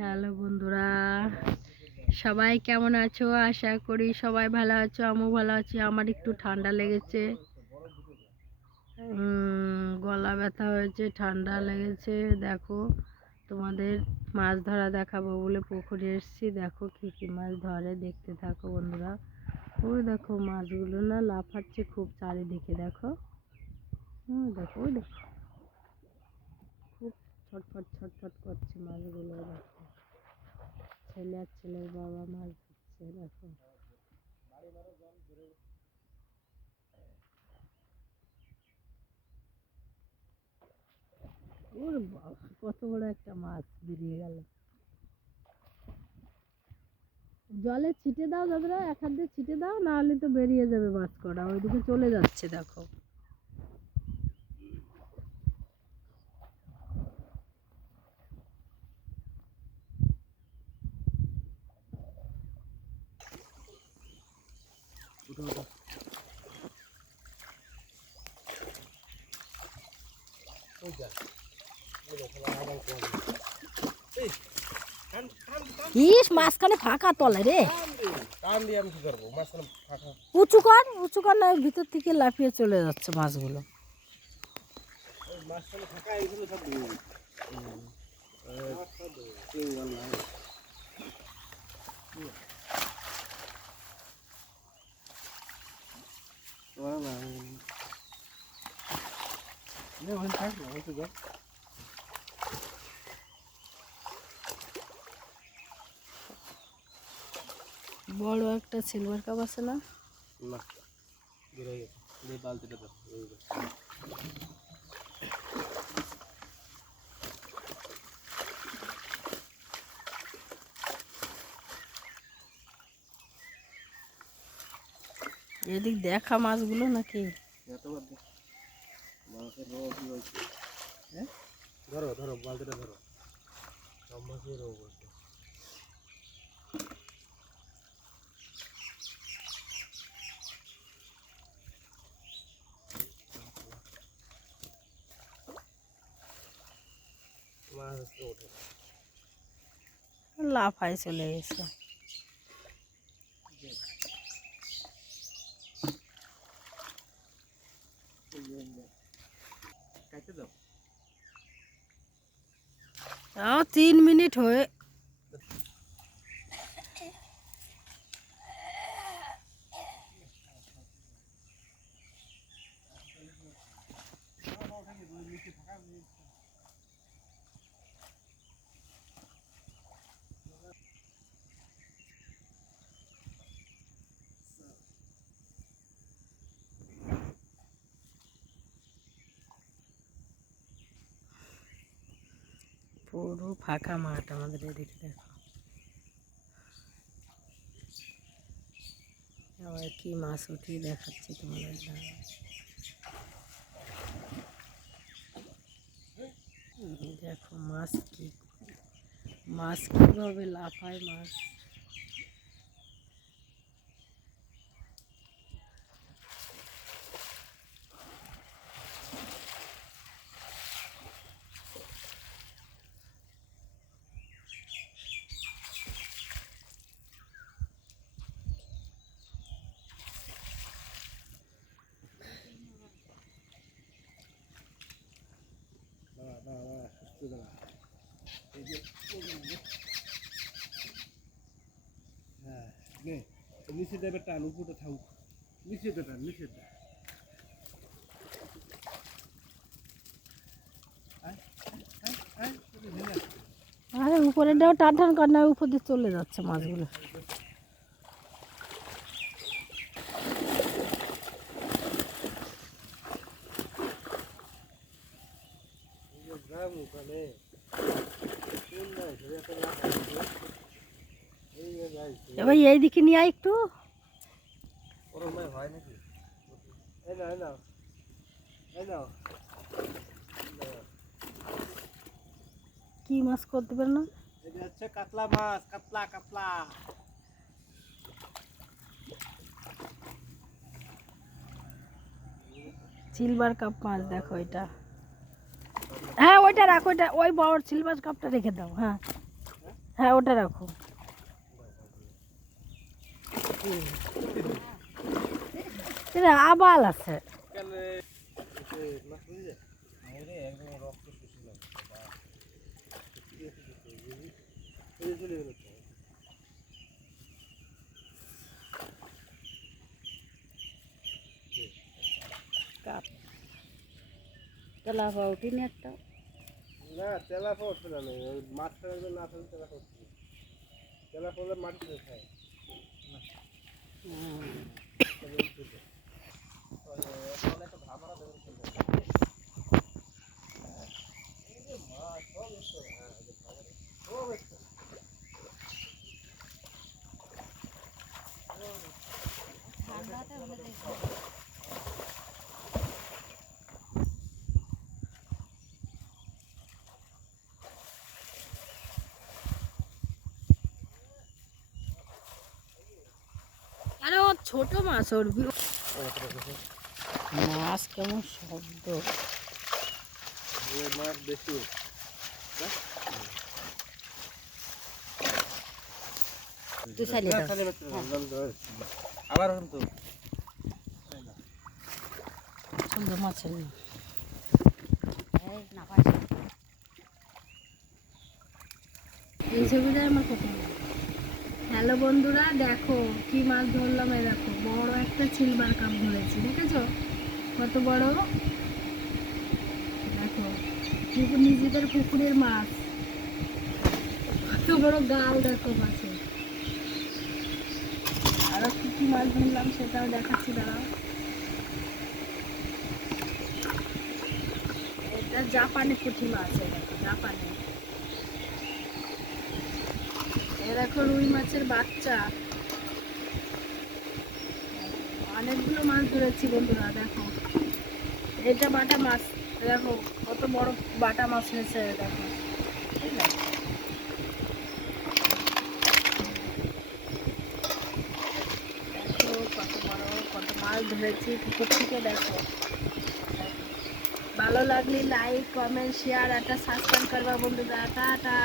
Hello বন্ধুরা, সবাই কেমন আছো? আশা করি সবাই ভালো আছো। আমিও ভালো আছি। আমার একটু ঠান্ডা লেগেছে, গলা ব্যথা হয়েছে, ঠান্ডা লেগেছে। দেখো, তোমাদের মাছ ধরা দেখাবো বলে পুকুরে এসেছি। দেখো কি কি মাছ ধরে, দেখতে থাকো বন্ধুরা। ওই দেখো মাছগুলো না লাফাচ্ছে খুব চারিদিকে। দেখো, দেখো, ওই দেখো, খুব ছটফট ছটফট করছে মাছগুলো। দেখো, ছেলে আর ছেলের বাবা মাছ ধরছে। দেখো, ওর বাবা কত বড় একটা মাছ বেরিয়ে গেল। জলে ছিটে দাও দাদারা, এক হাত দিয়ে ছিটে দাও, না হলে তো বেরিয়ে যাবে মাছ কটা। ওইদিকে চলে যাচ্ছে দেখো। ইস, মাঝখানে ফাঁকা তলে রে। উঁচু কর, উঁচু কর, না ভিতর থেকে লাফিয়ে চলে যাচ্ছে মাছগুলো। বড় একটা সিলভার কাপ আছে না? এদিক দেখা মাছগুলো নাকি? ধরো ধরো, বালতিটা ধরো। সব মাছের রোগ আছে। মাছ ওঠে লাফায় চলে গেছে। কাটতে দাও। 3 মিনিট হয়ে পুরো ফাঁকা মাঠ আমাদের এদিকে। দেখো আবার কি মাছ উঠিয়ে দেখাচ্ছি তোমাদের। দেখো মাছ কীভাবে লাফায় মাছ। হ্যাঁ, নিচে দেবে টান, উপরে থাকুক। নিচে টান, নিচে টান। আরে উপরে টান টান কর না, উপর দিয়ে চলে যাচ্ছে মাছগুলো। এবার এইদিকে নিয়ে আয় একটু। হয় নাকি? এই নাও, এই নাও, এই নাও। কি মাছ করতে পারে না? এটা হচ্ছে কাতলা মাছ, কাতলা কাতলা। সিলভার কাপ মাছ। দেখো এটা, হ্যাঁ ওইটা রাখ, ওইটা ওই বড় সিলভার কাপটা রেখে দাও। হ্যাঁ হ্যাঁ ওটা রাখো। এটা আবাল আছে। কাপ তেলা উঠিনি একটা। না তেলা পড়ছে না, মাছ ফেলে না ফেলে তেলা পড়ছে, তেলা পড়লে মাটি ফেলে খায়। আরে ও ছোট মাছ, ওর মাছ কেমন শব্দ। মাছ বেশি তুই চালিয়ে দাও। আবার তো সুন্দর মাছের এই ছবিটা আমার কত। হ্যালো বন্ধুরা, দেখো কি মাছ ধরলাম। এই দেখো বড় একটা সিলভার কাপ ধরেছি, দেখেছো কত বড়। দেখো নিজেদের পুকুরের মাছ, কত বড় গাল দেখো মাছের। আরো কি কি মাছ ধরলাম সেটাও দেখাচ্ছি, দাঁড়াও। এটা জাপানি পুঁটি মাছ, দেখো জাপানি। এ দেখো রুই মাছের বাচ্চা। অনেকগুলো মাছ ধরেছি বন্ধুরা, দেখো এটা বাটা মাছ। দেখো কত বড় বাটা মাছ হয়েছে, দেখো ঠিক আছে। দেখো কত বড়, কত মাছ ধরেছি পুকুর থেকে। দেখো ভালো লাগলে লাইক কমেন্ট শেয়ার একটা সাবস্ক্রাইব করবা বন্ধুরা। টাটা।